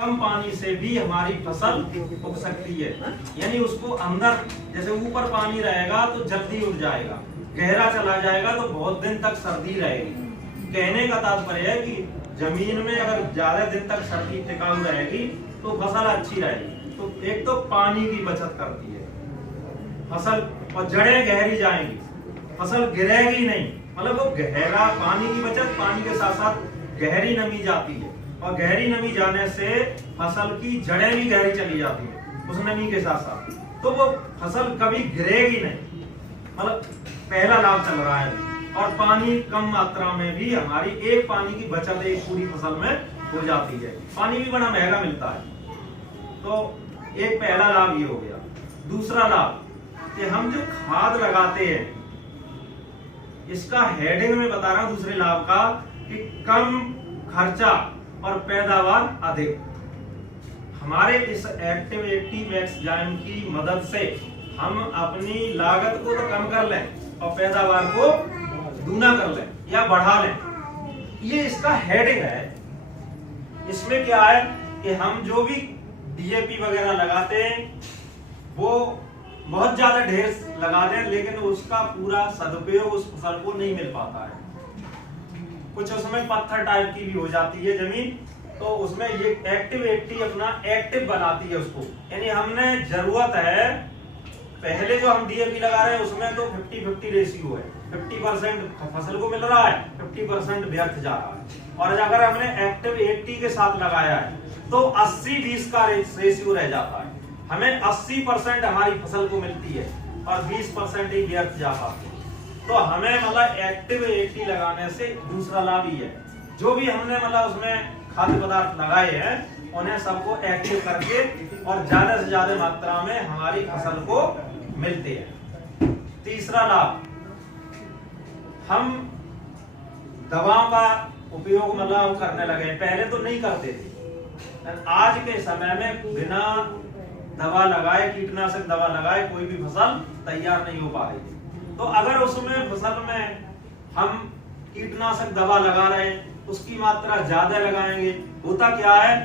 कम पानी से भी हमारी फसल उग सकती है। यानी उसको अंदर जैसे ऊपर पानी रहेगा तो जल्दी उग जाएगा, गहरा चला जाएगा तो बहुत दिन तक सर्दी रहेगी। कहने का तात्पर्य है कि जमीन में अगर ज्यादा दिन तक सर्दी टिकाऊ रहेगी तो फसल अच्छी रहेगी। तो एक तो पानी की बचत करती है फसल, और जड़ें गहरी जाएंगी, फसल गिरेगी नहीं। मतलब वो गहरा पानी की बचत, पानी के साथ साथ गहरी नमी जाती है, और गहरी नमी जाने से फसल की जड़ें भी गहरी चली जाती है उस नमी के साथ साथ, तो वो फसल कभी गिरेगी नहीं। मतलब पहला लाभ चल रहा है। और पानी कम मात्रा में भी हमारी एक पानी की बचत एक पूरी फसल में हो जाती है। पानी भी बड़ा महंगा मिलता है। तो एक पहला लाभ ये हो गया। दूसरा लाभ कि हम जो खाद लगाते हैं, इसका हेडिंग में बता रहा हूं दूसरे लाभ का, कि कम खर्चा और पैदावार अधिक। हमारे इस एक्टिव 80 मैक्सजाइम की मदद से हम अपनी लागत को तो कम कर लें और पैदावार को दूना कर लें या बढ़ा लें। ये इसका हेडिंग है। इसमें क्या है कि हम जो भी डीएपी वगैरह लगाते हैं वो बहुत ज्यादा ढेर लगा दें, लेकिन उसका पूरा सदुपयोग उस फसल को नहीं मिल पाता है। कुछ उसमें पत्थर टाइप की भी हो जाती है जमीन, तो उसमें ये एक्टिव 80 अपना एक्टिव बनाती है उसको। यानी हमने जरूरत है, पहले जो हम डीएपी लगा रहे हैं उसमें तो 50-50 रेशियो है, 50% फसल को मिल रहा है, 50% व्यर्थ जा रहा है। और अगर हमने एक्टिव 80 के साथ लगाया है तो 80-20 का रेशियो रह जाता है। हमें 80% हमारी फसल को मिलती है और 20% ही व्यर्थ जा पाती है। तो हमें मतलब एक्टिव 80 लगाने से दूसरा लाभ ही है, जो भी हमने मतलब उसमें खाद्य पदार्थ लगाए हैं उन्हें सबको एक्टिव करके और ज्यादा से ज्यादा मात्रा में हमारी फसल को मिलते हैं। तीसरा लाभ, हम दवाओं का उपयोग मतलब करने लगे। पहले तो नहीं करते थे। आज के समय में बिना दवा लगाए, कीटनाशक दवा लगाए कोई भी फसल तैयार नहीं हो पा रही थी। तो अगर उसमें फसल में हम कीटनाशक दवा लगा रहे हैं, उसकी मात्रा ज्यादा लगाएंगे, होता क्या है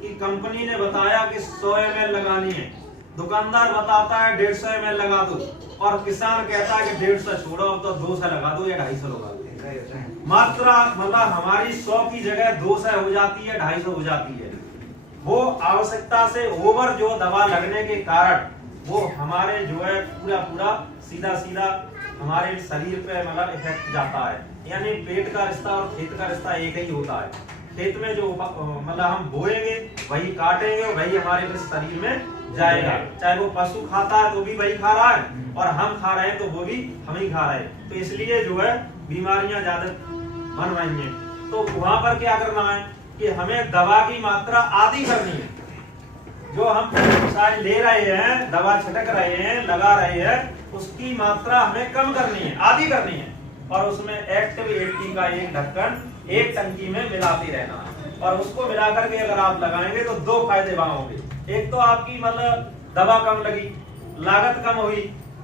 कि कंपनी ने बताया कि 100 ml लगानी है, दुकानदार बताता है 150 ml लगा दो, और किसान कहता है कि 150 छोड़ो तो 200 लगा दो या 250 लगा दो। मात्रा मतलब हमारी 100 की जगह 200 हो जाती है, 250 हो जाती है। वो आवश्यकता से ओवर जो दवा लगने के कारण वो हमारे जो है पूरा सीधा हमारे शरीर पे मतलब इफेक्ट जाता है। यानी पेट का रिश्ता और खेत का रिश्ता एक ही होता है। खेत में जो मतलब हम बोएंगे वही काटेंगे, वही हमारे शरीर में जाएगा। चाहे वो पशु खाता है तो भी वही खा रहा है, और हम खा रहे हैं तो वो भी हम ही खा रहे हैं। तो इसलिए जो है बीमारियां ज्यादा बन रही हैं। तो वहां पर क्या करना है कि हमें दवा की मात्रा आधी करनी है। जो हम पेस्टिसाइड ले रहे हैं, दवा छिड़क रहे हैं, लगा रहे हैं, उसकी मात्रा हमें कम करनी है, आधी करनी है। और उसमें एक्टिव 80 का एक ढक्कन एक टंकी में मिलाते रहना है। और उसको मिला करके अगर आप लगाएंगे तो 2 फायदे वहां होंगे। एक तो आपकी मतलब दवा कम लगी, लागत कम हुई।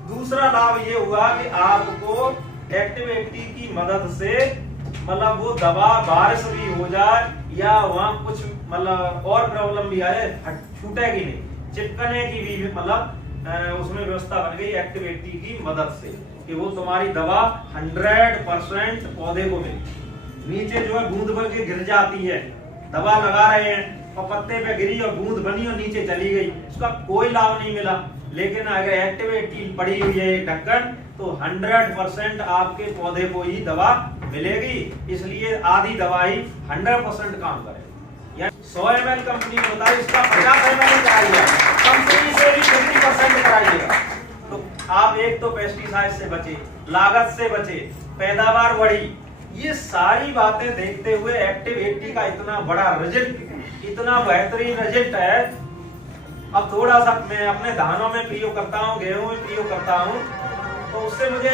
दूसरा लाभ ये हुआ कि आपको एक्टिव 80 की मदद से मतलब वो दवा बारिश भी हो जाए या वहां कुछ मतलब और प्रॉब्लम भी आए, छूटेगी नहीं, चिपकने की भी मतलब उसमें व्यवस्था बन गई एक्टिव 80 की मदद से, कि वो तुम्हारी दवा 100% पौधे को मिली। नीचे जो है बूंद भर के गिर जाती है, दवा लगा रहे हैं और पत्ते पे गिरी और बूंद बनी और नीचे चली गई, उसका कोई लाभ नहीं मिला। लेकिन अगर एक्टिव 80 पड़ी हुई है ढक्कन तो 100% आपके पौधे को ही दवा मिलेगी। इसलिए आधी दवाई 100% काम करेगी। 100 ml कंपनी ने बताया, इसका 50 ml कराइएगा, कंपनी से भी 50% कराइएगा। तो आप एक तो पेस्टिसाइड से बचे, लागत से बचे, पैदावार बढ़ी। ये सारी बातें देखते हुए एक्टिव 80 का इतना बड़ा रिजल्ट, इतना बेहतरीन रिजल्ट है। अब थोड़ा सा मैं अपने धानों में प्रयोग करता हूँ, गेहूं में प्रयोग करता हूँ, तो उससे मुझे